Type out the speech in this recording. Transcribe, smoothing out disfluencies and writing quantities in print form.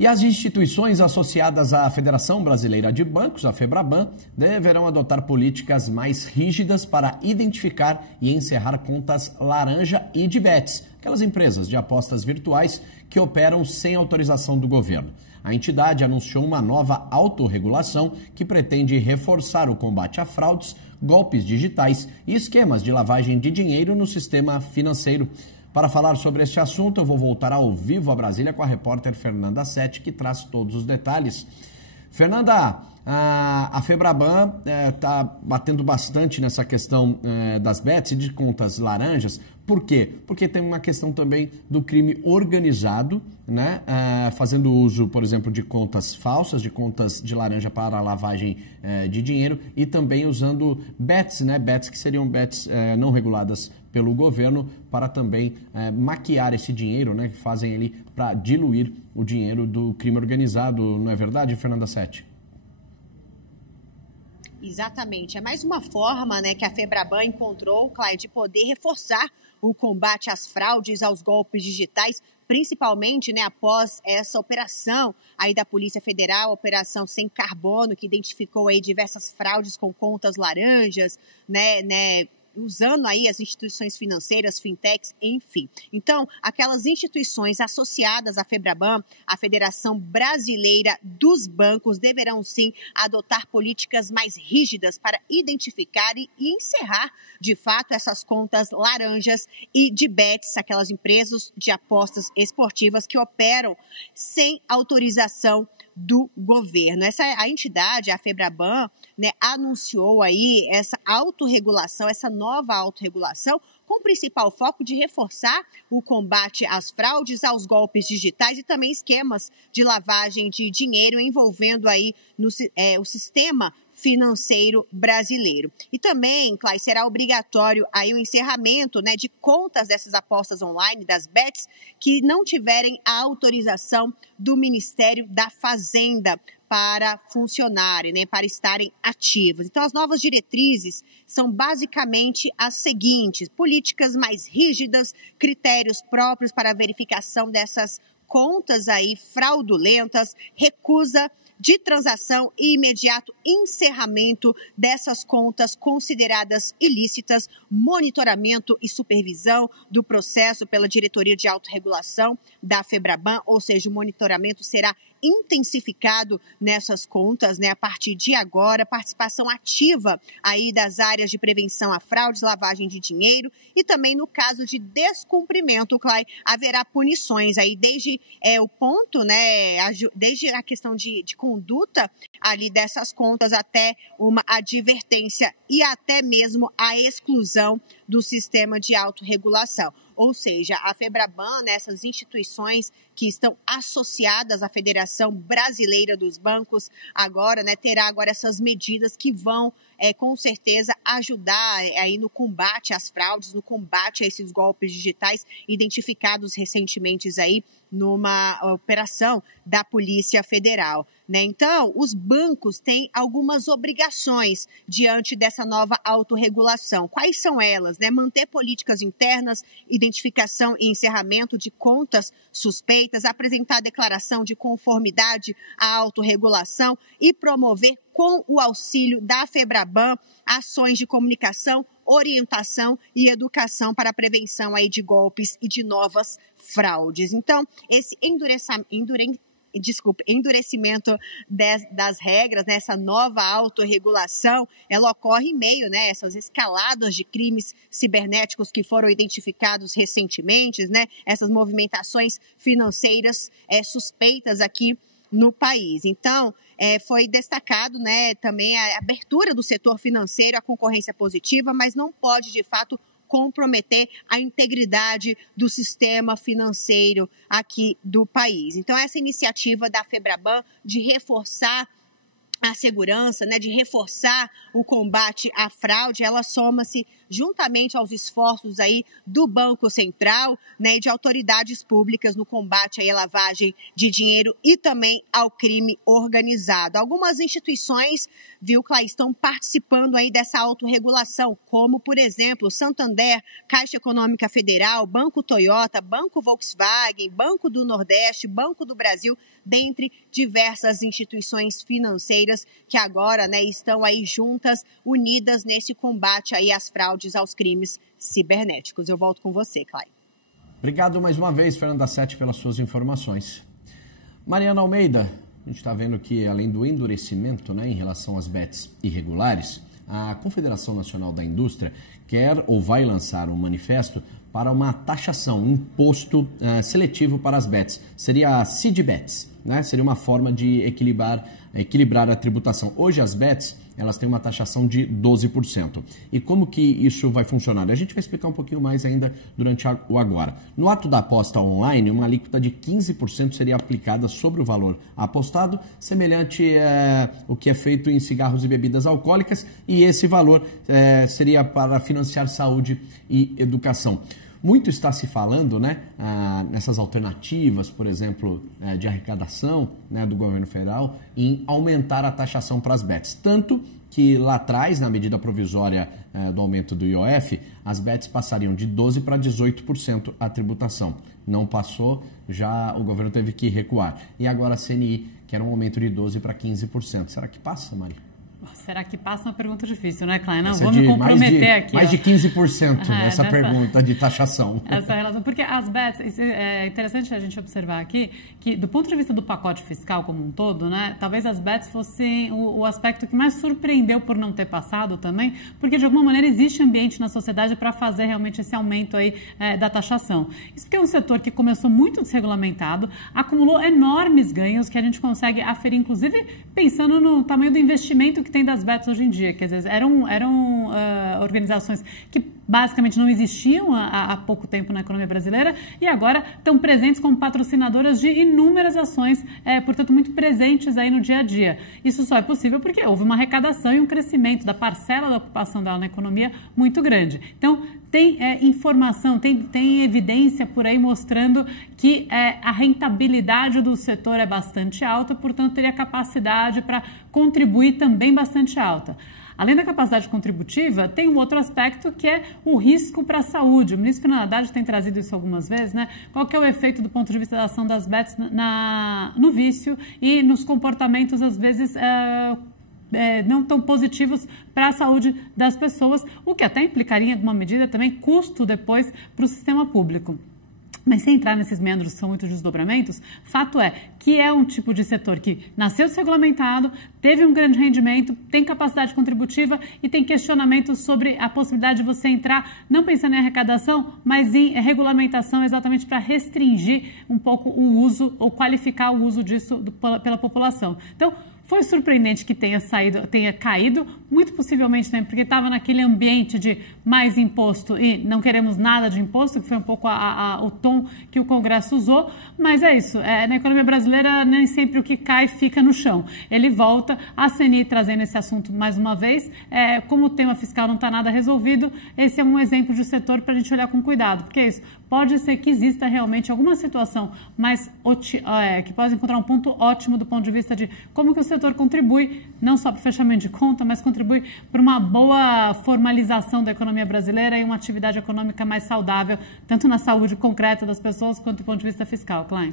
E as instituições associadas à Federação Brasileira de Bancos, a FEBRABAN, deverão adotar políticas mais rígidas para identificar e encerrar contas laranja e de bets, aquelas empresas de apostas virtuais que operam sem autorização do governo. A entidade anunciou uma nova autorregulação que pretende reforçar o combate a fraudes, golpes digitais e esquemas de lavagem de dinheiro no sistema financeiro. Para falar sobre este assunto, eu vou voltar ao vivo a Brasília com a repórter Fernanda Sete, que traz todos os detalhes. Fernanda, a FEBRABAN está batendo bastante nessa questão das bets e de contas laranjas. Por quê? Porque tem uma questão também do crime organizado, né? Fazendo uso, por exemplo, de contas falsas, de contas de laranja para lavagem de dinheiro e também usando bets, né? Bets que seriam bets não reguladas pelo governo para também maquiar esse dinheiro, né? Que fazem ali para diluir o dinheiro do crime organizado, não é verdade, Fernanda Sete? Exatamente. É mais uma forma, né, que a FEBRABAN encontrou, Cláudio, de poder reforçar o combate às fraudes, aos golpes digitais, principalmente, né, após essa operação aí da Polícia Federal, Operação Sem Carbono, que identificou aí diversas fraudes com contas laranjas, né, usando aí as instituições financeiras, fintechs, enfim. Então, aquelas instituições associadas à FEBRABAN, a Federação Brasileira dos Bancos, deverão sim adotar políticas mais rígidas para identificar e encerrar, de fato, essas contas laranjas e de bets, aquelas empresas de apostas esportivas que operam sem autorização do governo. A entidade, a FEBRABAN, né, anunciou aí essa autorregulação, essa nova autorregulação, com o principal foco de reforçar o combate às fraudes, aos golpes digitais e também esquemas de lavagem de dinheiro envolvendo aí o sistema financeiro brasileiro. E também, Cláudio, será obrigatório aí o encerramento, né, de contas dessas apostas online, das bets, que não tiverem a autorização do Ministério da Fazenda para funcionarem, né, para estarem ativas. Então, as novas diretrizes são basicamente as seguintes: políticas mais rígidas, critérios próprios para a verificação dessas contas aí fraudulentas, recusa de transação e imediato encerramento dessas contas consideradas ilícitas, monitoramento e supervisão do processo pela Diretoria de Autorregulação da FEBRABAN, ou seja, o monitoramento será intensificado nessas contas, né, a partir de agora, participação ativa aí das áreas de prevenção a fraudes, lavagem de dinheiro e também no caso de descumprimento, Clay, haverá punições aí desde o ponto, né, desde a questão de conduta ali dessas contas até uma advertência e até mesmo a exclusão do sistema de autorregulação. Ou seja, a FEBRABAN, né, essas instituições que estão associadas à Federação Brasileira dos Bancos, agora, né, terá agora essas medidas que vão, com certeza, ajudar aí no combate às fraudes, no combate a esses golpes digitais identificados recentemente aí numa operação da Polícia Federal, né? Então, os bancos têm algumas obrigações diante dessa nova autorregulação. Quais são elas? Né? Manter políticas internas, identificação e encerramento de contas suspeitas, apresentar declaração de conformidade à autorregulação e promover, com o auxílio da FEBRABAN, ações de comunicação, orientação e educação para a prevenção aí de golpes e de novas fraudes. Então, esse endurecimento das regras, né, essa nova autorregulação, ela ocorre em meio, né, essas escaladas de crimes cibernéticos que foram identificados recentemente, né, essas movimentações financeiras suspeitas aqui no país. Então, foi destacado, né, também a abertura do setor financeiro à concorrência positiva, mas não pode, de fato, comprometer a integridade do sistema financeiro aqui do país. Então, essa iniciativa da FEBRABAN de reforçar a segurança, né, de reforçar o combate à fraude, ela soma-se juntamente aos esforços aí do Banco Central, né, e de autoridades públicas no combate aí à lavagem de dinheiro e também ao crime organizado. Algumas instituições, viu, Clay, estão participando aí dessa autorregulação, como, por exemplo, Santander, Caixa Econômica Federal, Banco Toyota, Banco Volkswagen, Banco do Nordeste, Banco do Brasil, dentre diversas instituições financeiras que agora, né, estão aí juntas, unidas nesse combate aí às fraudes, aos crimes cibernéticos. Eu volto com você, Clay. Obrigado mais uma vez, Fernanda Sete, pelas suas informações. Mariana Almeida, a gente está vendo que, além do endurecimento, né, em relação às bets irregulares, a Confederação Nacional da Indústria quer ou vai lançar um manifesto para uma taxação, um imposto seletivo para as bets. Seria a CID-Bets, né? Seria uma forma de equilibrar a tributação. Hoje as bets, elas têm uma taxação de 12%. E como que isso vai funcionar? A gente vai explicar um pouquinho mais ainda durante o agora. No ato da aposta online, uma alíquota de 15% seria aplicada sobre o valor apostado, semelhante ao que é feito em cigarros e bebidas alcoólicas, e esse valor seria para financiar saúde e educação. Muito está se falando, né, nessas alternativas, por exemplo, de arrecadação, né, do governo federal, em aumentar a taxação para as bets. Tanto que lá atrás, na medida provisória do aumento do IOF, as bets passariam de 12% para 18% a tributação. Não passou, já o governo teve que recuar. E agora a CNI quer um aumento de 12% para 15%. Será que passa, Mari? Será que passa? Uma pergunta difícil, né, Klein? Não, essa vou me comprometer aqui. Mais de 15% nessa pergunta de taxação. Essa relação, porque as bets, é interessante a gente observar aqui, que do ponto de vista do pacote fiscal como um todo, né, talvez as bets fossem o aspecto que mais surpreendeu por não ter passado também, porque de alguma maneira existe ambiente na sociedade para fazer realmente esse aumento aí da taxação. Isso porque é um setor que começou muito desregulamentado, acumulou enormes ganhos que a gente consegue aferir, inclusive pensando no tamanho do investimento que tem das bets hoje em dia. Quer dizer, eram organizações que basicamente não existiam há pouco tempo na economia brasileira e agora estão presentes como patrocinadoras de inúmeras ações, portanto, muito presentes aí no dia a dia. Isso só é possível porque houve uma arrecadação e um crescimento da parcela da ocupação dela na economia muito grande. Então, tem informação, tem evidência por aí mostrando que a rentabilidade do setor é bastante alta, portanto, teria capacidade para contribuir também bastante alta. Além da capacidade contributiva, tem um outro aspecto que é o risco para a saúde. O ministro Fernando Haddad tem trazido isso algumas vezes, né? Qual que é o efeito do ponto de vista da ação das bets no vício e nos comportamentos, às vezes, não tão positivos para a saúde das pessoas, o que até implicaria, de uma medida, também custo depois para o sistema público. Mas sem entrar nesses meandros que são muitos desdobramentos, fato é que é um tipo de setor que nasceu desregulamentado, teve um grande rendimento, tem capacidade contributiva e tem questionamentos sobre a possibilidade de você entrar, não pensando em arrecadação, mas em regulamentação exatamente para restringir um pouco o uso ou qualificar o uso disso pela população. Então, foi surpreendente que tenha caído, muito possivelmente também porque estava naquele ambiente de mais imposto e não queremos nada de imposto, que foi um pouco o tom que o Congresso usou, mas é isso, na economia brasileira nem sempre o que cai fica no chão. Ele volta, a CNI trazendo esse assunto mais uma vez, como o tema fiscal não está nada resolvido, esse é um exemplo de setor para a gente olhar com cuidado, porque é isso, pode ser que exista realmente alguma situação que pode encontrar um ponto ótimo do ponto de vista de como que o setor contribui, não só para o fechamento de conta, mas contribui para uma boa formalização da economia brasileira e uma atividade econômica mais saudável, tanto na saúde concreta das pessoas quanto do ponto de vista fiscal, Klein.